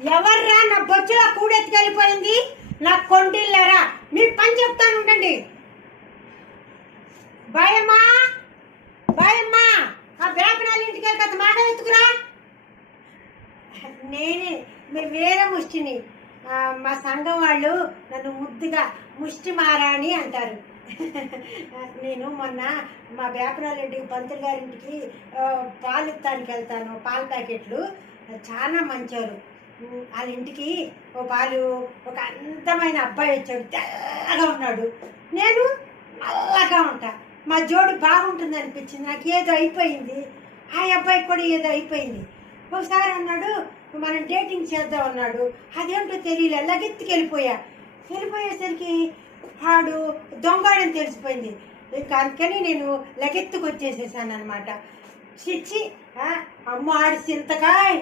ఎవర్రా నా బొచ్చులో కూడెత్తుకెళ్ళిపోయింది? నా కొండిల్లారా, మీకు పని చెప్తాను ఉండండి. భయమ్మా భయమ్మా, ఆ వేపనాల ఇంటికి వెళ్ళి కదా మాట ఎత్తుకురా. నేనే మీ వేరే ముష్టిని. మా సంఘం వాళ్ళు నన్ను ముద్దుగా ముష్టి మారాణి అంటారు. నేను మొన్న మా వేపనాల ఇంటికి పంతులు గారింటికి పాలు ఇస్తానికి వెళ్తాను. పాల ప్యాకెట్లు చాలా మంచోరు. వాళ్ళ ఇంటికి ఒక అందమైన అబ్బాయి వచ్చాడు. తెల్లగా ఉన్నాడు, నేను నల్లగా ఉంటా. మా జోడు బాగుంటుంది అనిపించింది. నాకు ఏదో అయిపోయింది, ఆ అబ్బాయికి కూడా ఏదో అయిపోయింది. ఒకసారి అన్నాడు మనం డేటింగ్ చేద్దాం అన్నాడు. అదేంటో తెలియలే, వెళ్ళిపోయేసరికి వాడు దొంగడని తెలిసిపోయింది. ఇంకా అందుకని నేను లగెత్తుకు వచ్చేసేసాను అనమాట. చిచ్చి అమ్మ ఆడి చింతకాయ్